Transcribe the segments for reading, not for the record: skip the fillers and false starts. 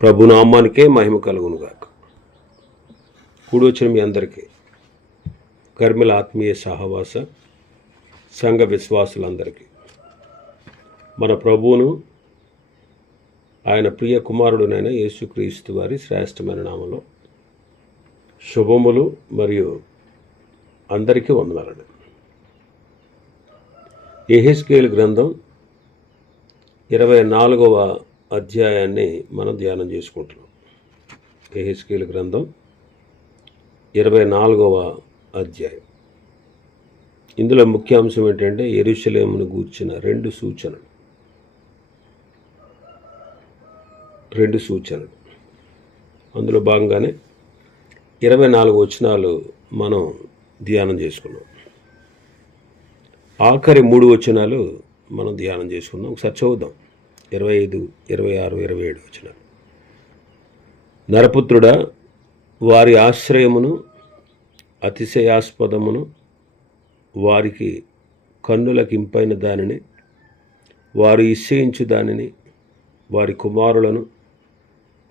ప్రభునామానికే మహిమ కలుగునుగాక. కూడి వచ్చిన మీ అందరికీ కర్మిల ఆత్మీయ సహవాస సంఘ విశ్వాసులందరికీ మన ప్రభువును ఆయన ప్రియ కుమారుడునైన యేసుక్రీస్తు వారి శ్రేష్టమైన నామంలో శుభములు మరియు అందరికీ వందనాలండి. యెహెజ్కేలు గ్రంథం 24వ అధ్యాయాన్ని మనం ధ్యానం చేసుకుంటున్నాం. యెహెజ్కేలు గ్రంథం 24వ అధ్యాయం. ఇందులో ముఖ్యాంశం ఏంటంటే యెరూషలేమును గూర్చిన రెండు సూచనలు. అందులో భాగంగానే 24 వచనాలు మనం ధ్యానం చేసుకున్నాం. ఆఖరి 3 వచనాలు మనం ధ్యానం చేసుకుందాం. ఒకసారి చదువుదాం. 25, 26, 27 వచనాలు. నరపుత్రుడా, వారి ఆశ్రయమును అతిశయాస్పదమును వారికి కన్నులకు ఇంపైన దానిని వారు ఇచ్చేయించు దానిని వారి కుమారులను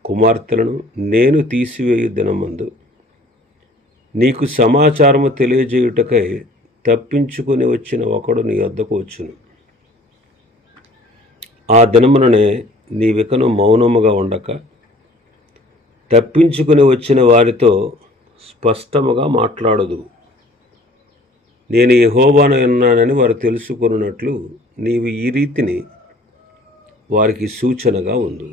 కుమార్తెలను నేను తీసివేయు దినమందు నీకు సమాచారము తెలియజేయుటకై తప్పించుకొని వచ్చిన ఒకడు నీ వద్దకు వచ్చును. ఆ దినముననే నీవికను మౌనముగా ఉండక తప్పించుకుని వచ్చిన వారితో స్పష్టముగా మాట్లాడదు. నేను యెహోవాను ఉన్నానని వారు తెలుసుకొనున్నట్లు నీవు ఈ రీతిని వారికి సూచనగా ఉండు.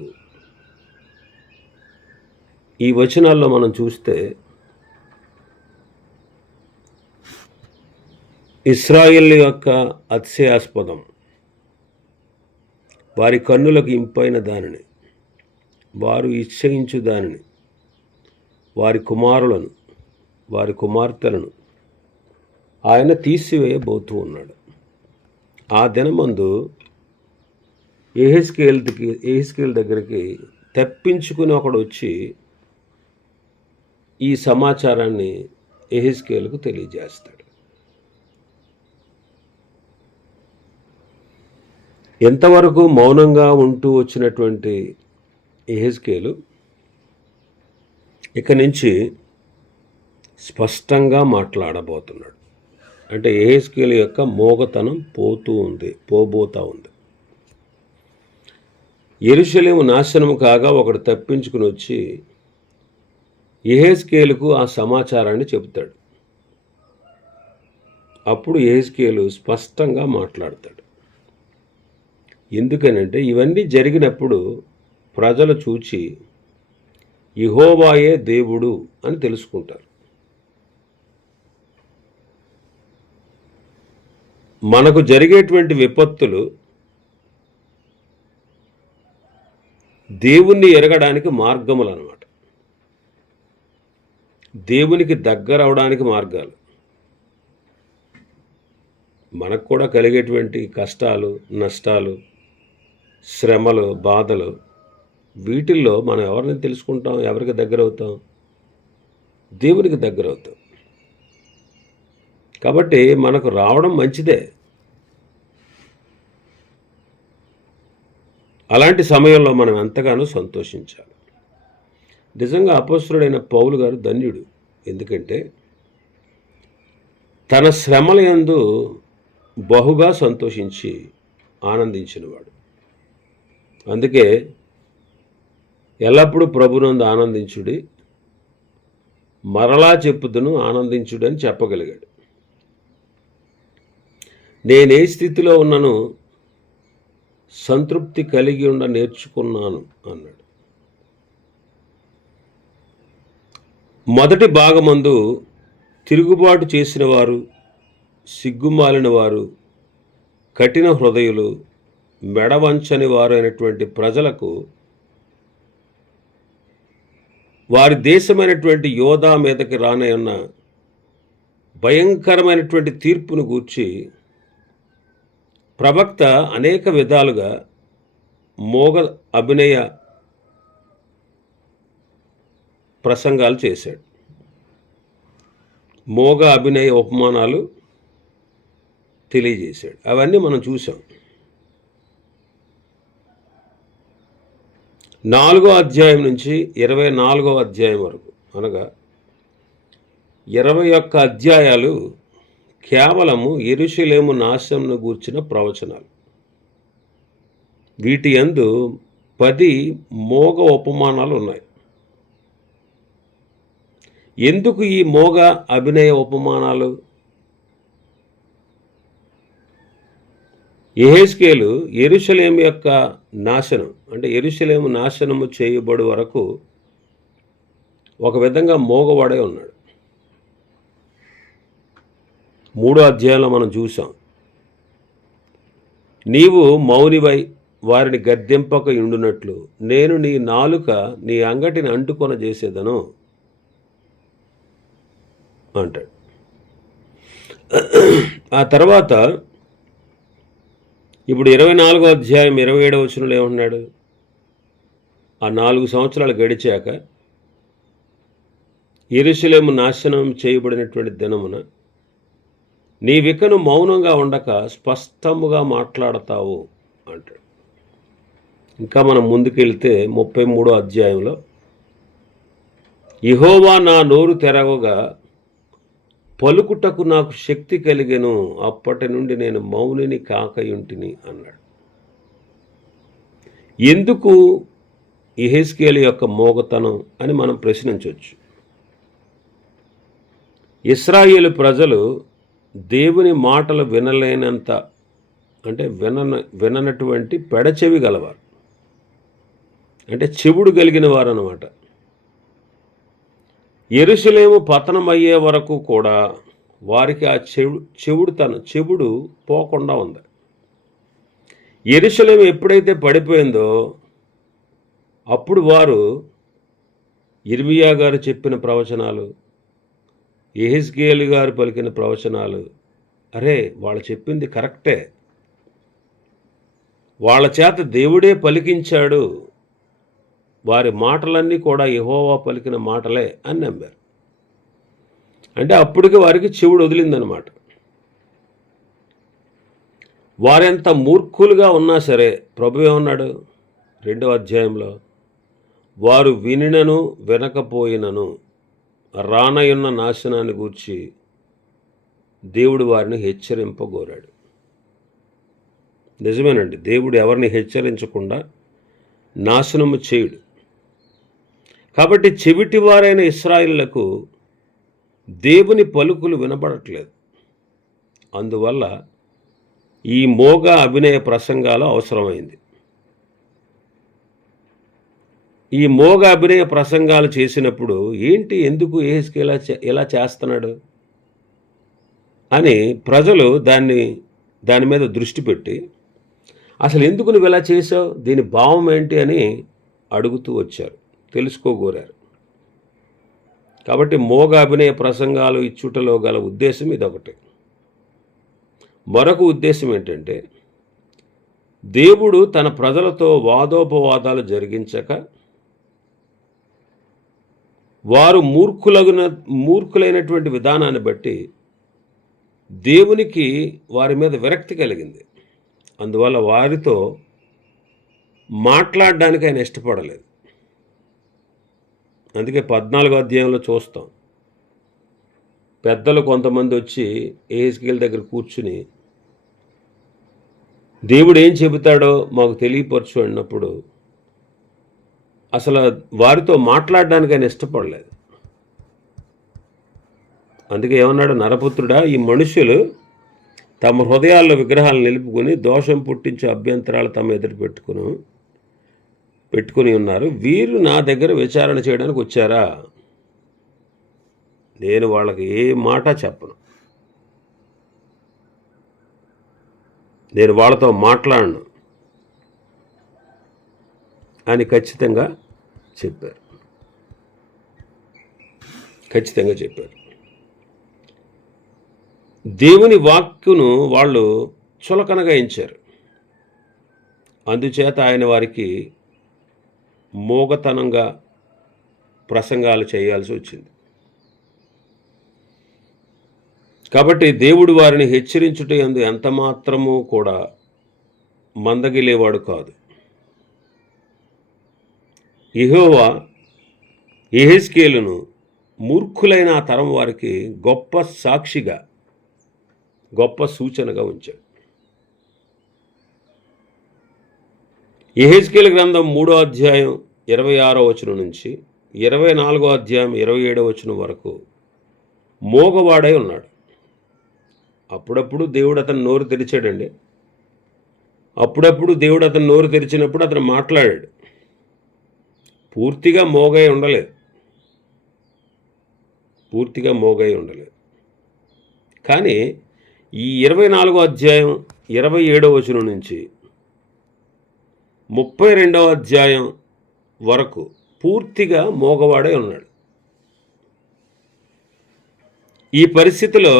ఈ వచనాల్లో మనం చూస్తే ఇశ్రాయేలు యొక్క అతిశయాస్పదం, వారి కన్నులకు ఇంపైన దానిని వారు ఇచ్ఛయించు దానిని వారి కుమారులను వారి కుమార్తెలను ఆయన తీసివేయబోతూ ఉన్నాడు. ఆ దినమందు యెహెజ్కేలు దగ్గరికి తప్పించుకుని ఒకడు వచ్చి ఈ సమాచారాన్ని యెహెజ్కేలుకు తెలియజేస్తాడు. ఎంతవరకు మౌనంగా ఉంటూ వచ్చినటువంటి యెహెజ్కేలు ఇక నుంచి స్పష్టంగా మాట్లాడబోతున్నాడు. అంటే యెహెజ్కేలు యొక్క మోగతనం పోబోతా ఉంది. యెరూషలేము నాశనము కాగా ఒకడు తప్పించుకుని వచ్చి యెహెజ్కేలుకు ఆ సమాచారాన్ని చెబుతాడు. అప్పుడు యెహెజ్కేలు స్పష్టంగా మాట్లాడతాడు. ఎందుకనంటే ఇవన్నీ జరిగినప్పుడు ప్రజలు చూచి యెహోవాయే దేవుడు అని తెలుసుకుంటారు. మనకు జరిగేటువంటి విపత్తులు దేవుణ్ణి ఎరగడానికి మార్గములు అన్నమాట. దేవునికి దగ్గర అవడానికి మార్గాలు. మనకు కూడా కలిగేటువంటి కష్టాలు, నష్టాలు, శ్రమలు, బాధలు, వీటిల్లో మనం ఎవరిని తెలుసుకుంటాం? ఎవరికి దగ్గర అవుతాం? దేవునికి దగ్గర అవుతాం. కాబట్టి మనకు రావడం మంచిదే. అలాంటి సమయంలో మనం ఎంతగానో సంతోషించాలి. నిజంగా అపొస్తలుడైన పౌలు గారు ధన్యుడు. ఎందుకంటే తన శ్రమల యందు బహుగా సంతోషించి ఆనందించినవాడు. అందుకే ఎల్లప్పుడూ ప్రభునందు ఆనందించుడి, మరలా చెప్పుదును ఆనందించుడు అని చెప్పగలిగాడు. నేనే స్థితిలో ఉన్నను సంతృప్తి కలిగి ఉండ నేర్చుకున్నాను అన్నాడు. మొదటి భాగమందు తిరుగుబాటు చేసిన వారు, సిగ్గుమాలిన వారు, కఠిన హృదయులు, మెడవంచని వారు అయినటువంటి ప్రజలకు వారి దేశమైనటువంటి యోధా మీదకి రానయ్యున్న భయంకరమైనటువంటి తీర్పును గూర్చి ప్రవక్త అనేక విధాలుగా మోగ అభినయ ప్రసంగాలు చేశాడు. మోగ అభినయ ఉపమానాలు తెలియజేశాడు. అవన్నీ మనం చూసాం. 4వ అధ్యాయం నుంచి 24వ అధ్యాయం వరకు, అనగా 21 అధ్యాయాలు కేవలము యెరూషలేము నాశనమును గూర్చిన ప్రవచనాలు. వీటి యందు 10 మోగ ఉపమానాలు ఉన్నాయి. ఎందుకు ఈ మోగ అభినయ ఉపమానాలు? యెహెజ్కేలు యెరూషలేము యొక్క నాశనం, అంటే యెరూషలేము నాశనము చేయబడు వరకు ఒక విధంగా మోగవాడే ఉన్నాడు. 3వ అధ్యాయంలో మనం చూసాం, నీవు మౌనివై వారిని గద్దింపక ఉండునట్లు నేను నీ నాలుక నీ అంగటిని అంటుకొన చేసేదను అంటాడు. ఆ తర్వాత ఇప్పుడు 24వ అధ్యాయం 27వ వచనంలో ఏమన్నాడు? ఆ 4 సంవత్సరాలు గడిచాక యెరూషలేము నాశనం చేయబడినటువంటి దినమున నీవికను మౌనంగా ఉండక స్పష్టముగా మాట్లాడతావు అంటాడు. ఇంకా మనం ముందుకెళ్తే 33వ అధ్యాయంలో, యెహోవా నా నోరు తెరవగా పలుకుటకు నాకు శక్తి కలిగెను, అప్పటి నుండి నేను మౌనిని కాకయుంటిని అన్నాడు. ఎందుకు యెహెజ్కేలు యొక్క మోగతనం అని మనం ప్రశ్నించవచ్చు. ఇశ్రాయేలు ప్రజలు దేవుని మాటలు వినలేనంత, అంటే విననటువంటి పెడచెవి గలవారు, అంటే చెవుడు కలిగిన వారు అన్నమాట. యెరూషలేము పతనమయ్యే వరకు కూడా వారికి ఆ చెవుడు పోకుండా ఉంది. యెరూషలేము ఎప్పుడైతే పడిపోయిందో అప్పుడు వారు యిర్మీయా గారు చెప్పిన ప్రవచనాలు, యెహెజ్కేలు గారు పలికిన ప్రవచనాలు, అరే వాళ్ళు చెప్పింది కరెక్టే, వాళ్ళ చేత దేవుడే పలికించాడు, వారి మాటలన్నీ కూడా యెహోవా పలికిన మాటలే అని నమ్మారు. అంటే అప్పటికి వారికి చెవుడు వదిలిందనమాట. వారెంత మూర్ఖులుగా ఉన్నా సరే ప్రభు ఏమన్నాడు 2వ అధ్యాయంలో, వారు వినినను వినకపోయినను రానయున్న నాశనాన్ని గూర్చి దేవుడు వారిని హెచ్చరింపగోరాడు. నిజమేనండి, దేవుడు ఎవరిని హెచ్చరించకుండా నాశనము చేయుడు. కాబట్టి చెవిటివారైన ఇశ్రాయేలులకు దేవుని పలుకులు వినబడట్లేదు. అందువల్ల ఈ మోగ అభినయ ప్రసంగాలు అవసరమైంది. ఈ మోగ అభినయ ప్రసంగాలు చేసినప్పుడు ఏంటి, ఎందుకు యెహెజ్కేలు ఇలా చేస్తున్నాడు అని ప్రజలు దాని మీద దృష్టి పెట్టి, అసలు ఎందుకు నువ్వు ఇలా చేసావు, దీని భావం ఏంటి అని అడుగుతూ వచ్చారు, తెలుసుకోగోరారు. కాబట్టి మోగ అభినయ ప్రసంగాలు ఇచ్చుటలో గల ఉద్దేశం ఇదొకటి. మరొక ఉద్దేశం ఏంటంటే, దేవుడు తన ప్రజలతో వాదోపవాదాలు జరిగించక వారు మూర్ఖులైనటువంటి విధానాన్ని బట్టి దేవునికి వారి మీద విరక్తి కలిగింది. అందువల్ల వారితో మాట్లాడడానికి ఆయన ఇష్టపడలేదు. అందుకే 14వ అధ్యాయంలో చూస్తాం, పెద్దలు కొంతమంది వచ్చి యెహెజ్కేలు దగ్గర కూర్చుని దేవుడు ఏం చెబుతాడో మాకు తెలియపరచు అన్నప్పుడు అసలు వారితో మాట్లాడడానికి ఆయన ఇష్టపడలేదు. అందుకే ఏమన్నాడు, నరపుత్రుడా, ఈ మనుషులు తమ హృదయాల్లో విగ్రహాలు నిలుపుకొని దోషం పుట్టించే అభ్యంతరాలు తమ ఎదురు పెట్టుకుని ఉన్నారు. వీరు నా దగ్గర విచారణ చేయడానికి వచ్చారా? నేను వాళ్ళకి ఏ మాట చెప్పను, నేను వాళ్ళతో మాట్లాడను అని ఖచ్చితంగా చెప్పారు. దేవుని వాక్కును వాళ్ళు చులకనగా ఎంచారు. అందుచేత ఆయన వారికి మోగతనంగా ప్రసంగాలు చేయాల్సి వచ్చింది. కాబట్టి దేవుడు వారిని హెచ్చరించుట యందు ఎంతమాత్రము కూడా మందగిలేవాడు కాదు. యెహోవా యెహెజ్కేలును మూర్ఖులైన ఆ తరం వారికి గొప్ప సాక్షిగా, గొప్ప సూచనగా ఉంచాడు. యెహెజ్కేలు గ్రంథం 3వ అధ్యాయం 26వ వచనం నుంచి 24వ అధ్యాయం 27వ వచనం వరకు మోగవాడై ఉన్నాడు. అప్పుడప్పుడు దేవుడు అతను నోరు తెరిచాడండి. అప్పుడప్పుడు దేవుడు అతను నోరు తెరిచినప్పుడు అతను మాట్లాడాడు. పూర్తిగా మోగై ఉండలేదు. కానీ ఈ 24వ అధ్యాయం 27వ వచనం నుంచి 32వ అధ్యాయం వరకు పూర్తిగా మోగవాడై ఉన్నాడు. ఈ పరిస్థితిలో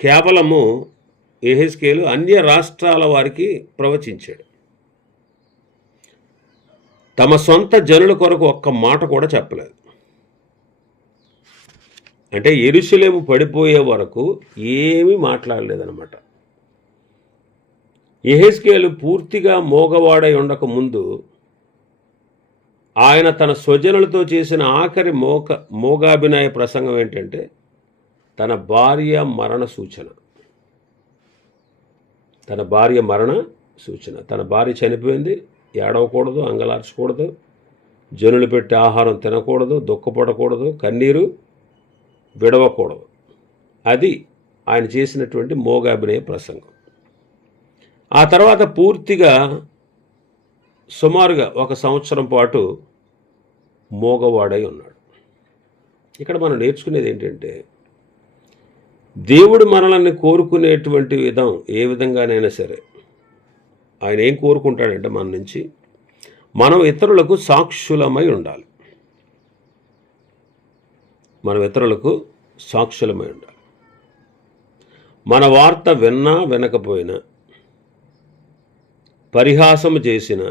కేవలము యెహెజ్కేలు అన్య రాష్ట్రాల వారికి ప్రవచించాడు. తమ సొంత జనుల కొరకు ఒక్క మాట కూడా చెప్పలేదు. అంటే యెరూషలేము పడిపోయే వరకు ఏమీ మాట్లాడలేదన్నమాట. యెహెజ్కేలు పూర్తిగా మోగవాడై ఉండక ముందు ఆయన తన స్వజనులతో చేసిన ఆఖరి మోగాభినయ ప్రసంగం ఏంటంటే తన భార్య మరణ సూచన. తన భార్య చనిపోయింది, ఏడవకూడదు, అంగలార్చకూడదు, జనులు పెట్టి ఆహారం తినకూడదు, దుఃఖపడకూడదు, కన్నీరు విడవకూడదు. అది ఆయన చేసినటువంటి మోగాభినయ ప్రసంగం. ఆ తర్వాత పూర్తిగా సుమారుగా 1 సంవత్సరం పాటు మోగవాడై ఉన్నాడు. ఇక్కడ మనం నేర్చుకునేది ఏంటంటే దేవుడు మనల్ని కోరుకునేటువంటి విధం ఏ విధంగానైనా సరే ఆయన ఏం కోరుకుంటాడంటే మన నుంచి మనం ఇతరులకు సాక్షులమై ఉండాలి. మన వార్త విన్నా వినకపోయినా, పరిహాసము చేసిన,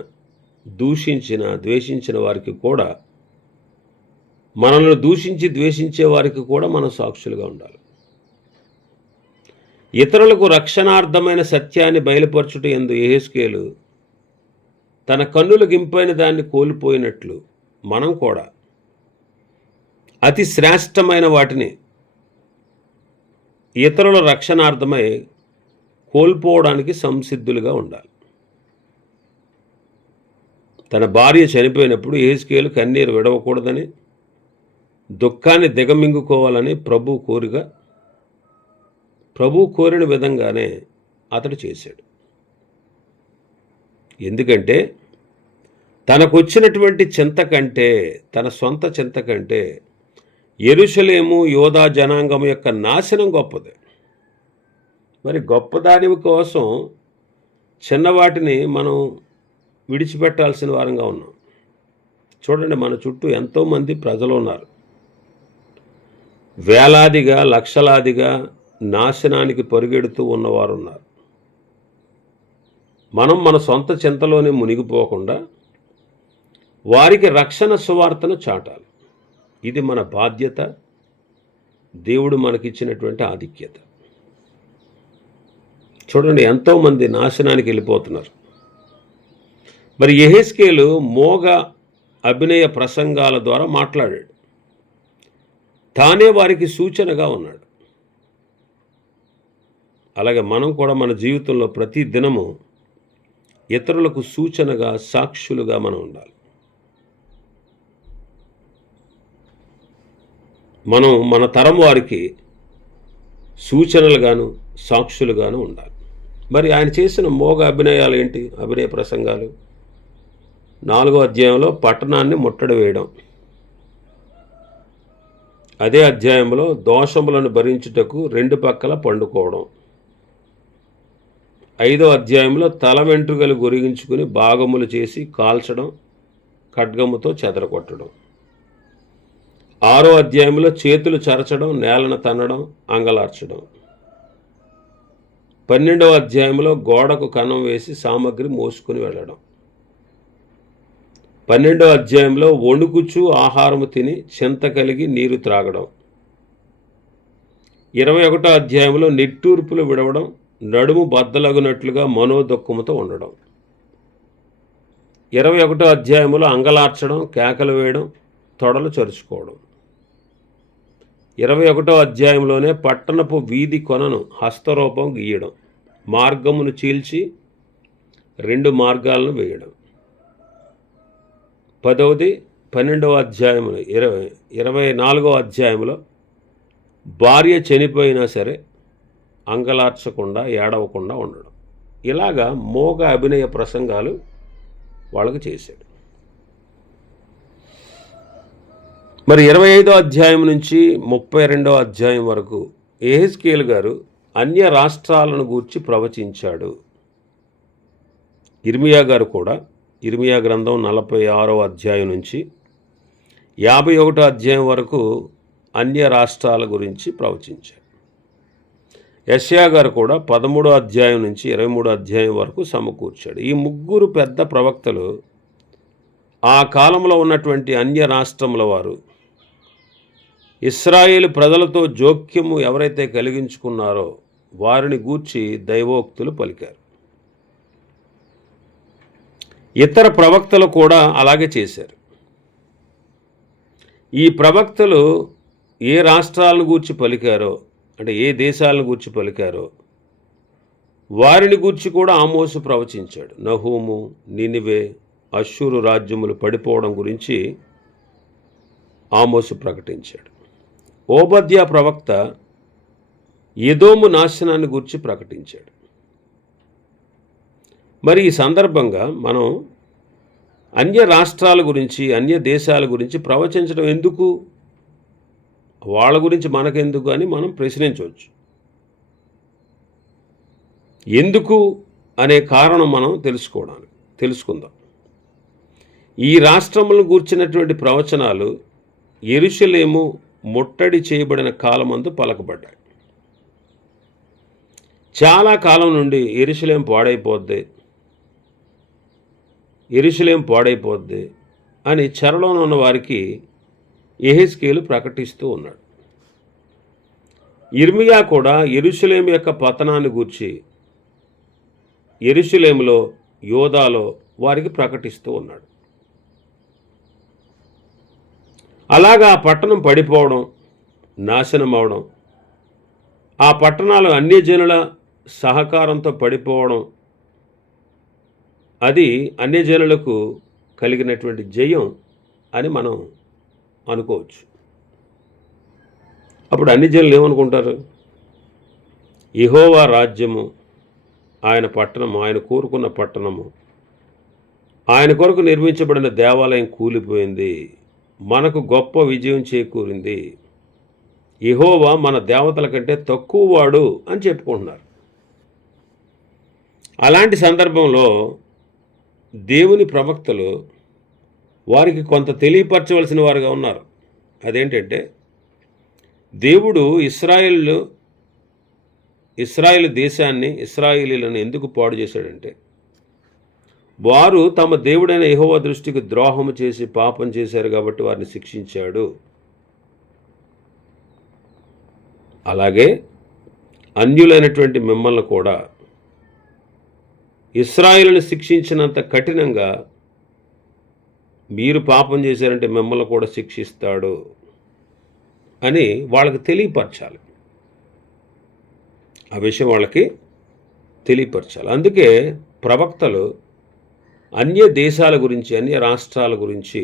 దూషించిన, ద్వేషించిన వారికి కూడా, మనల్ని దూషించి ద్వేషించే వారికి కూడా మనం సాక్షులుగా ఉండాలి. ఇతరులకు రక్షణార్థమైన సత్యాన్ని బయలుపరచుట యందు యెహెజ్కేలు తన కన్నులకు ఇంపైన దాన్ని కోల్పోయినట్లు మనం కూడా అతి శ్రేష్టమైన వాటిని ఇతరుల రక్షణార్థమై కోల్పోవడానికి సంసిద్ధులుగా ఉండాలి. తన భార్య చనిపోయినప్పుడు యెహెజ్కేలు కన్నీరు విడవకూడదని, దుఃఖాన్ని దిగమింగుకోవాలని ప్రభు కోరిన విధంగానే అతడు చేశాడు. ఎందుకంటే తనకొచ్చినటువంటి చింత కంటే, తన సొంత చింత కంటే యెరూషలేము యోధా జనాంగం యొక్క నాశనం గొప్పది. మరి గొప్పదాని కోసం చిన్నవాటిని మనం విడిచిపెట్టాల్సిన వారంగా ఉన్నాం. చూడండి, మన చుట్టూ ఎంతోమంది ప్రజలు ఉన్నారు. వేలాదిగా, లక్షలాదిగా నాశనానికి పరుగెడుతూ ఉన్నవారు ఉన్నారు. మనం మన సొంత చింతలోనే మునిగిపోకుండా వారికి రక్షణ సువార్తను చాటాలి. ఇది మన బాధ్యత, దేవుడు మనకిచ్చినటువంటి ఆధిక్యత. చూడండి, ఎంతోమంది నాశనానికి వెళ్ళిపోతున్నారు. మరి యెహెజ్కేలు మోగ అభినయ ప్రసంగాల ద్వారా మాట్లాడాడు. తానే వారికి సూచనగా ఉన్నాడు. అలాగే మనం కూడా మన జీవితంలో ప్రతి దినము ఇతరులకు సూచనగా, సాక్షులుగా మనం ఉండాలి. మనం మన తరం వారికి సూచనలుగాను, సాక్షులుగాను ఉండాలి. మరి ఆయన చేసిన మోగ అభినయాలు ఏంటి? అభినయ ప్రసంగాలు 4వ అధ్యాయంలో పట్టణాన్ని ముట్టడి వేయడం, అదే అధ్యాయంలో దోషములను భరించుటకు 2 పక్కల పండుకోవడం, 5వ అధ్యాయంలో తల వెంట్రుకలు గొరిగించుకుని భాగములు చేసి కాల్చడం, ఖడ్గముతో చెదరగొట్టడం, 6వ అధ్యాయంలో చేతులు చరచడం, నేలను తన్నడం, అంగలార్చడం, 12వ అధ్యాయంలో గోడకు కన్నం వేసి సామగ్రి మోసుకుని వెళ్ళడం, 12వ అధ్యాయంలో వణుకుచు ఆహారము తిని చింత కలిగి నీరు త్రాగడం, 21వ అధ్యాయంలో నిట్టూర్పులు విడవడం, నడుము బద్దలగునట్లుగా మనోదుఃఖముతో ఉండడం, 21వ అధ్యాయంలో అంగలార్చడం, కేకలు వేయడం, తొడలు చరుచుకోవడం. 21వ అధ్యాయంలోనే పట్టణపు వీధి కొనను హస్తరూపం గీయడం, మార్గమును చీల్చి 2 మార్గాలను వేయడం. 10వది 12వ అధ్యాయంలో 24వ అధ్యాయంలో భార్య చనిపోయినా సరే అంగలార్చకుండా ఏడవకుండా ఉండడం. ఇలాగా మోగ అభినయ ప్రసంగాలు వాళ్ళకు చేశాడు. మరి 25వ అధ్యాయం నుంచి 32వ అధ్యాయం వరకు యెహెజ్కేలు గారు అన్య రాష్ట్రాలను గూర్చి ప్రవచించాడు. ఇర్మియా గారు కూడా ఇర్మియా గ్రంథం 46వ అధ్యాయం నుంచి 51వ అధ్యాయం వరకు అన్య రాష్ట్రాల గురించి ప్రవచించారు. యెషయా గారు కూడా 13వ అధ్యాయం నుంచి 23వ అధ్యాయం వరకు సమకూర్చాడు. ఈ ముగ్గురు పెద్ద ప్రవక్తలు ఆ కాలంలో ఉన్నటువంటి అన్య రాష్ట్రముల వారు ఇశ్రాయేలు ప్రజలతో జోక్యము ఎవరైతే కలిగించుకున్నారో వారిని గూర్చి దైవోక్తులు పలికారు. ఇతర ప్రవక్తలు కూడా అలాగే చేశారు. ఈ ప్రవక్తలు ఏ రాష్ట్రాలను గూర్చి పలికారో, అంటే ఏ దేశాలను గూర్చి పలికారో వారిని గూర్చి కూడా ఆమోసు ప్రవచించాడు. నహూము, నినివే, అష్షూరు రాజ్యములు పడిపోవడం గురించి ఆమోసు ప్రకటించాడు. ఓబద్యా ప్రవక్త ఎదోము నాశనాన్ని గూర్చి ప్రకటించాడు. మరి ఈ సందర్భంగా మనం అన్య రాష్ట్రాల గురించి, అన్య దేశాల గురించి ప్రవచించడం ఎందుకు, వాళ్ళ గురించి మనకెందుకు అని మనం ప్రశ్నించవచ్చు. ఎందుకు అనే కారణం మనం తెలుసుకుందాం. ఈ రాష్ట్రములను గూర్చినటువంటి ప్రవచనాలు యెరూషలేము ముట్టడి చేయబడిన కాలమందు పలకబడ్డాయి. చాలా కాలం నుండి యెరూషలేం పాడైపోద్ది అని చెరలోనే ఉన్న వారికి యెహెజ్కేలు ప్రకటిస్తూ ఉన్నాడు. ఇర్మియా కూడా యెరూషలేము యొక్క పతనాన్ని గూర్చి యెరూషలేములో, యోదాలో వారికి ప్రకటిస్తూ ఉన్నాడు. అలాగా ఆ పట్టణం పడిపోవడం, నాశనం అవడం, ఆ పట్టణాలు అన్యజనుల సహకారంతో పడిపోవడం, అది అన్యజనులకు కలిగినటువంటి జయం అని మనం అనుకోవచ్చు. అప్పుడు అన్యజనులు ఏమనుకుంటారు? యెహోవా రాజ్యము, ఆయన పట్టణము, ఆయన కోరుకున్న పట్టణము, ఆయన కొరకు నిర్మించబడిన దేవాలయం కూలిపోయింది, మనకు గొప్ప విజయం చేకూరింది, యెహోవా మన దేవతల కంటే తక్కువ వాడు అని చెప్పుకుంటున్నారు. అలాంటి సందర్భంలో దేవుని ప్రవక్తలు వారికి కొంత తెలియపరచవలసిన వారుగా ఉన్నారు. అదేంటంటే, దేవుడు ఇశ్రాయేలు దేశాన్ని, ఇశ్రాయేలీలను ఎందుకు పాడు చేశాడంటే, వారు తమ దేవుడైన యెహోవా దృష్టికి ద్రోహము చేసి పాపం చేశారు కాబట్టి వారిని శిక్షించాడు. అలాగే అన్యులైనటువంటి మిమ్మల్ని కూడా ఇశ్రాయేలును శిక్షించినంత కఠినంగా మీరు పాపం చేశారంటే మిమ్మల్ని కూడా శిక్షిస్తాడు అని వాళ్ళకి తెలియపరచాలి. ఆ విషయం వాళ్ళకి తెలియపరచాలి. అందుకే ప్రవక్తలు అన్య దేశాల గురించి, అన్య రాష్ట్రాల గురించి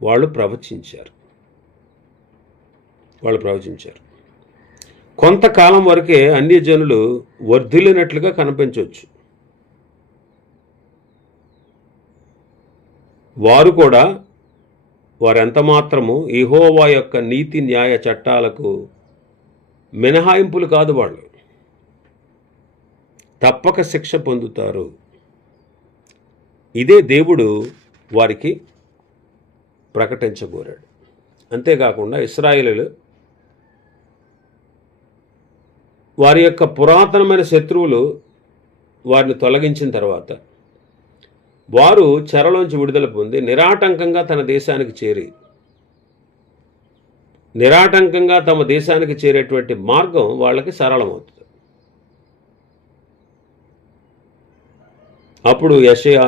వాళ్ళు ప్రవచించారు. కొంతకాలం వరకే అన్యజనులు వర్ధిల్లినట్లుగా కనిపించవచ్చు. వారెంత మాత్రము యెహోవా యొక్క నీతి న్యాయ చట్టాలకు మినహాయింపులు కాదు. వాళ్ళు తప్పక శిక్ష పొందుతారు. ఇదే దేవుడు వారికి ప్రకటించగోరాడు. అంతేకాకుండా ఇశ్రాయేలీయులు వారి యొక్క పురాతనమైన శత్రువులు వారిని తొలగించిన తర్వాత వారు చెరలోంచి విడుదల పొంది నిరాటంకంగా తమ దేశానికి చేరేటువంటి మార్గం వాళ్ళకి సరళమవుతుంది. అప్పుడు యెషయా,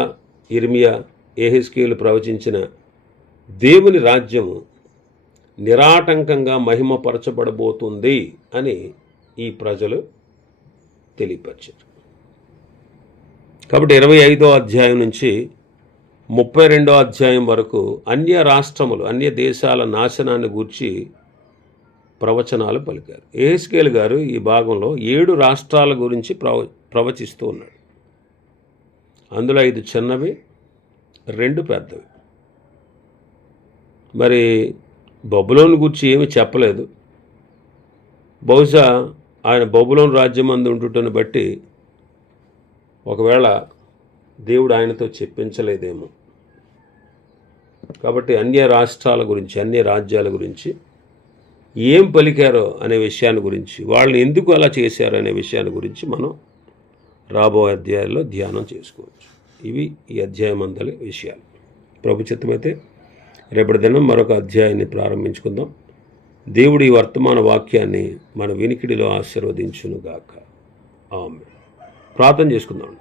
యిర్మీయా, యెహెజ్కేలు ప్రవచించిన దేవుని రాజ్యము నిరాటంకంగా మహిమపరచబడబోతుంది అని ఈ ప్రజలు తెలియపరిచారు. కాబట్టి 25వ అధ్యాయం నుంచి 32వ అధ్యాయం వరకు అన్య రాష్ట్రములు, అన్య దేశాల నాశనాన్ని గూర్చి ప్రవచనాలు పలికారు. యెహెజ్కేలు గారు ఈ భాగంలో 7 రాష్ట్రాల గురించి ప్రవచిస్తూ ఉన్నాడు. అందులో 5 చిన్నవి, 2 పెద్దవి. మరి బబులోను గురించి ఏమీ చెప్పలేదు. బహుశా ఆయన బబులోను రాజ్యం అందు ఉండుటను బట్టి ఒకవేళ దేవుడు ఆయనతో చెప్పించలేదేమో. కాబట్టి అన్య రాష్ట్రాల గురించి, అన్య రాజ్యాల గురించి ఏం పలికారో అనే విషయాన్ని గురించి, వాళ్ళని ఎందుకు అలా చేశారో అనే విషయాన్ని గురించి మనం రాబోయే అధ్యాయాల్లో ధ్యానం చేసుకోవచ్చు. ఇవి ఈ అధ్యాయం అందరి విషయాలు. ప్రభు చిత్తమైతే రేపటి దినం మరొక అధ్యాయాన్ని ప్రారంభించుకుందాం. దేవుడి ఈ వర్తమాన వాక్యాన్ని మన వినికిడిలో ఆశీర్వదించునుగాక. ఆమేన్. ప్రార్థన చేసుకుందాం.